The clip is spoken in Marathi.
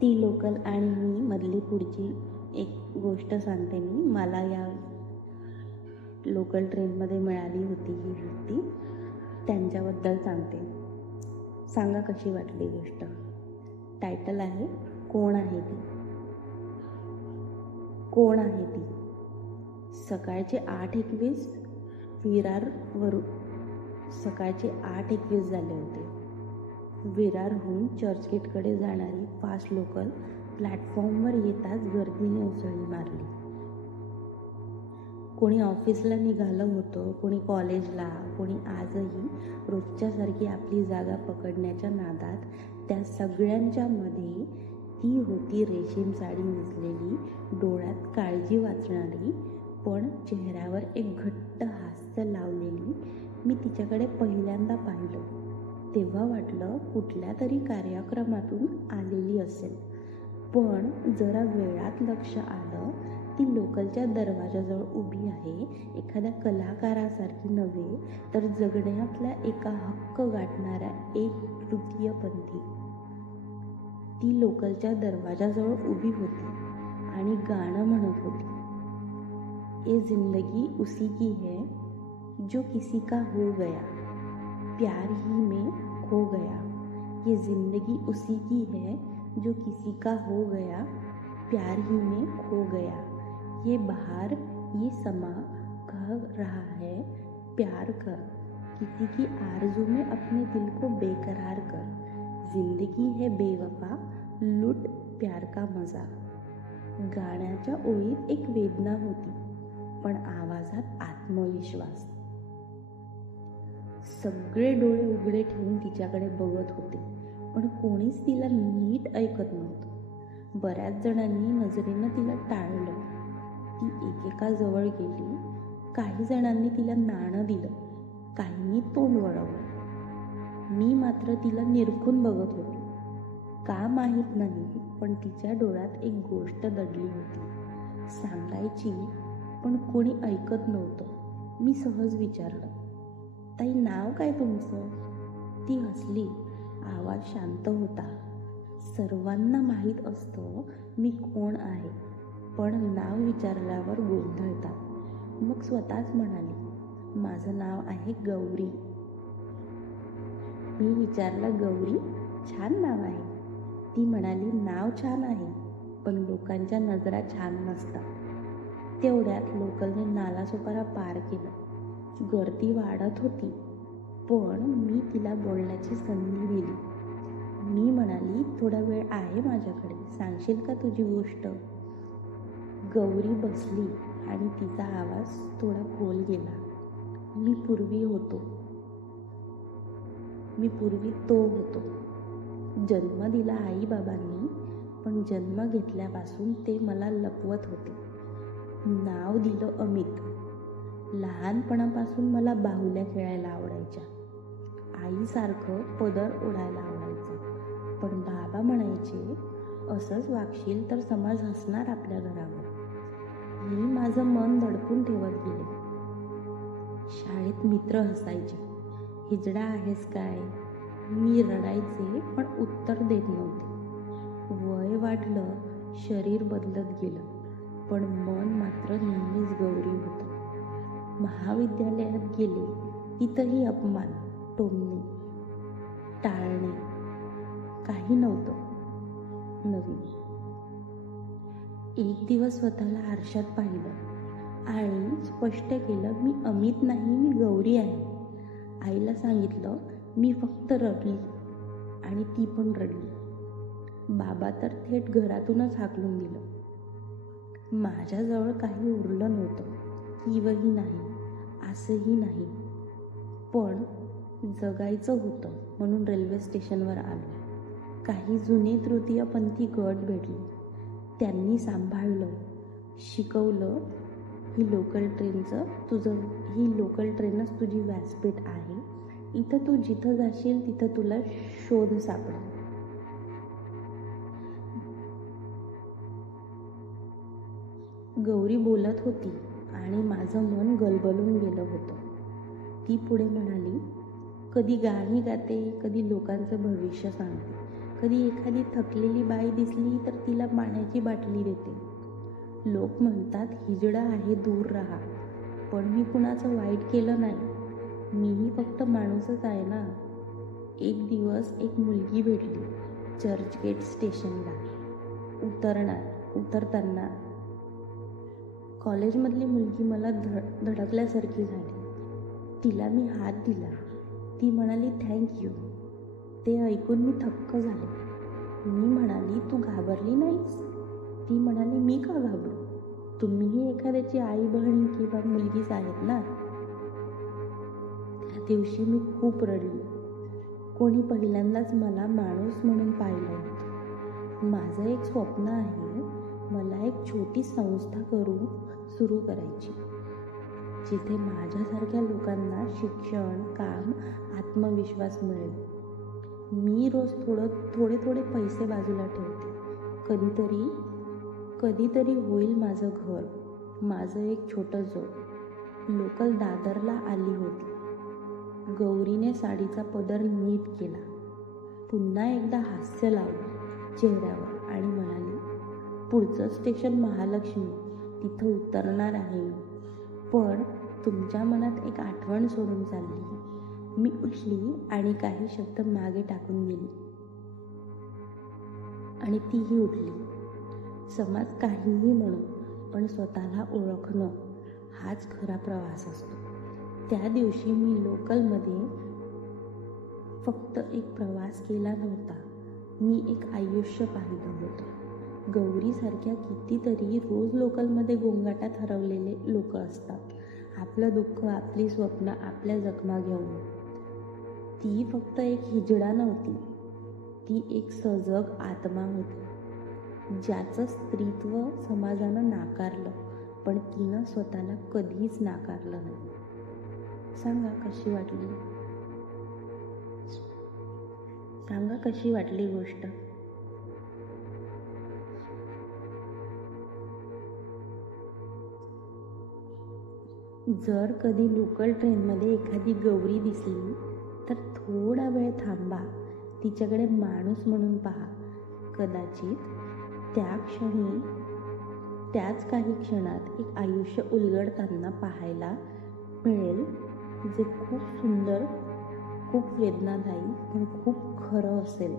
ती लोकल आणि मी मधली पुढची एक गोष्ट सांगते मी. मला या लोकल ट्रेनमध्ये मिळाली होती ही व्यक्ती, त्यांच्याबद्दल सांगते. सांगा कशी वाटली गोष्ट. टायटल आहे कोण आहे ती. कोण आहे ती. सकाळचे 8:21 सकाळचे 8:21 झाले होते. विरारहून चर्चगेटकडे जाणारी फास्ट लोकल प्लॅटफॉर्मवर येताच गर्दीने उसळी मारली. कोणी ऑफिसला निघालं होतं, कोणी कॉलेजला, कोणी आजही रोजच्यासारखी आपली जागा पकडण्याच्या नादात. त्या सगळ्यांच्या मध्ये ती होती रेशीम साडी नेसलेली, डोळ्यात काळजी वाचणारी, पण चेहऱ्यावर एक घट्ट हास्य लावलेली. मी तिच्याकडे पहिल्यांदा पाहिलं तेव्हा वाटलं कुठल्या तरी कार्यक्रमातून आलेली असेल. पण जरा वेळात लक्ष आलं ती लोकलच्या दरवाजाजवळ उभी आहे, एखाद्या कलाकारासारखी नव्हे तर जगण्यातल्या एका हक्क गाठणाऱ्या एक तृतीयपंथी. ती लोकलच्या दरवाजाजवळ उभी होती आणि गाणं म्हणत होती. ये जिंदगी उसी की है जो किसी का हो गया, प्यार ही में खो गया. ये जिंदगी उसी की है जो किसी का हो गया, प्यार ही में खो गया. ये बहार ये समा कह रहा है प्यार कर, किसी की आरज़ू में अपने दिल को बेकरार कर. जिंदगी है बेवफा, लूट प्यार का मजा. गाण्याच्या ओळीत एक वेदना होती, पण आवाजात आत्मविश्वास. सगळे डोळे उघडे ठेवून तिच्याकडे बघत होते, पण कोणीच तिला नीट ऐकत नव्हतं. बऱ्याच जणांनी नजरेनं तिला टाळलं. ती एकेकाजवळ गेली. काही जणांनी तिला नाणं दिलं, काहींनी तोंड वळवलं. मी मात्र तिला निरखून बघत होतो. का माहीत नाही, पण तिच्या डोळ्यात एक गोष्ट दडली होती. सांगायची, पण कोणी ऐकत नव्हतं. मी सहज विचारलं, ताई नाव काय तुमचं? ती हसली. आवाज शांत होता. सर्वांना माहीत असतं मी कोण आहे, पण नाव विचारल्यावर गोंधळतात. मग स्वतःच म्हणाली, माझं नाव आहे गौरी. मी विचारलं, गौरी छान नाव आहे. ती म्हणाली, नाव छान आहे, पण लोकांच्या नजरा छान नसतात. तेवढ्यात लोकलने नालासोपारा पार केलं. गर्दी वाढत होती, पण मी तिला बोलण्याची संधी दिली. मी म्हणाली, थोडा वेळ आहे माझ्याकडे, सांगशील का तुझी गोष्ट? गौरी बसली आणि तिचा आवाज थोडा खोल गेला. मी पूर्वी तो होतो. जन्म दिला आई बाबांनी, पण जन्म घेतल्यापासून ते मला लपवत होते. नाव दिलं अमित. लहानपणापासून मला बाहुल्या खेळायला आवडायच्या. आईसारखं पदर ओढायला आवडायचं, पण बाबा म्हणायचे, असंच वागशील तर समाज हसणार आपल्या घरावर. मी माझं मन दडपून ठेवत गेले. शाळेत मित्र हसायचे, हिजडा आहेस काय? मी रडायचे, पण उत्तर देत नव्हते. वय वाढलं, शरीर बदलत गेलं, पण मन मात्र नेहमीच गौरी होतं. महाविद्यालयात गेले, तिथंही अपमान, टोमणे, टाळणे, काही नव्हतं नवीन. एक दिवस स्वतःला आरशात पाहिलं आणि स्पष्ट केलं, मी अमित नाही, मी गौरी आहे. आईला सांगितलं, मी फक्त रडली आणि ती पण रडली. बाबा तर थेट घरातूनच हाकलून दिलं. माझ्याजवळ काही उरलं नव्हतं. किवही नाही, असंही नाही, पण जगायचं होतं म्हणून रेल्वे स्टेशनवर आलो. काही जुने तृतीयपंथी गट भेटले. त्यांनी सांभाळलं, शिकवलं, ही लोकल ट्रेनच तुझी व्यासपीठ आहे. इथं तू जिथं जाशील तिथं तुला शोध सापडेल. गौरी बोलत होती आणि माझं मन गलबलून गेलं होतं. ती पुढे म्हणाली, कधी गाणी गाते, कधी लोकांचं भविष्य सांगते, कधी एखादी थकलेली बाई दिसली तर तिला पाण्याची बाटली देते. लोक म्हणतात हिजडा आहे, दूर राहा. पण मी कुणाचं वाईट केलं नाही. मीही फक्त माणूसच आहे ना. एक दिवस एक मुलगी भेटली चर्चगेट स्टेशनला. उतरताना कॉलेजमधली मुलगी मला धडकल्यासारखी झाली. तिला मी हात दिला. ती म्हणाली थँक्यू. ते ऐकून मी थक्क झाले. मी म्हणाली तू घाबरली नाहीस? ती म्हणाली मी का घाबरू? तुम्हीही एखाद्याची आई, बहीण किंवा मुलगीच आहेत ना. त्या दिवशी मी खूप रडली. कोणी पहिल्यांदाच मला माणूस म्हणून पाहिलं होतं. माझं एक स्वप्न आहे, मला एक छोटी संस्था सुरू करायची, जिथे माझ्यासारख्या लोकांना शिक्षण, काम, आत्मविश्वास मिळेल. मी रोज थोडे पैसे बाजूला ठेवते. कधीतरी होईल माझं घर, माझं एक छोटं जोड. लोकल दादरला आली होती. गौरीने साडीचा पदर नीट केला. पुन्हा एकदा हास्य लावलं चेहऱ्यावर आणि म्हणाली, पुढचं स्टेशन महालक्ष्मी, तिथं उतरणार आहे. पण तुमच्या मनात एक आठवण सोडून चालली. मी उठली आणि काही शब्द मागे टाकून गेली आणि तीही उठली. समाज काहीही म्हणू, पण स्वतःला ओळखणं हाच खरा प्रवास असतो. त्या दिवशी मी लोकलमध्ये फक्त एक प्रवास केला नव्हता, मी एक आयुष्य पाहिलं होतं. गौरीसारख्या कितीतरी रोज लोकलमध्ये गोंगाटात हरवलेले लोक असतात, आपलं दुःख, आपली स्वप्न, आपल्या जखमा घेऊन. ती फक्त एक हिजडा नव्हती, ती एक सजग आत्मा होती, ज्याचं स्त्रीत्व समाजानं नाकारलं, पण तिनं स्वतःला कधीच नाकारलं नाही. सांगा कशी वाटली गोष्ट? जर कधी लोकल ट्रेनमध्ये एखादी गौरी दिसली तर थोडा वेळ थांबा, तिच्याकडे माणूस म्हणून पहा. कदाचित त्याच काही क्षणात एक आयुष्य उलगडताना पाहायला मिळेल, जे खूप सुंदर, खूप वेदनादायी, पण खूप खरं असेल.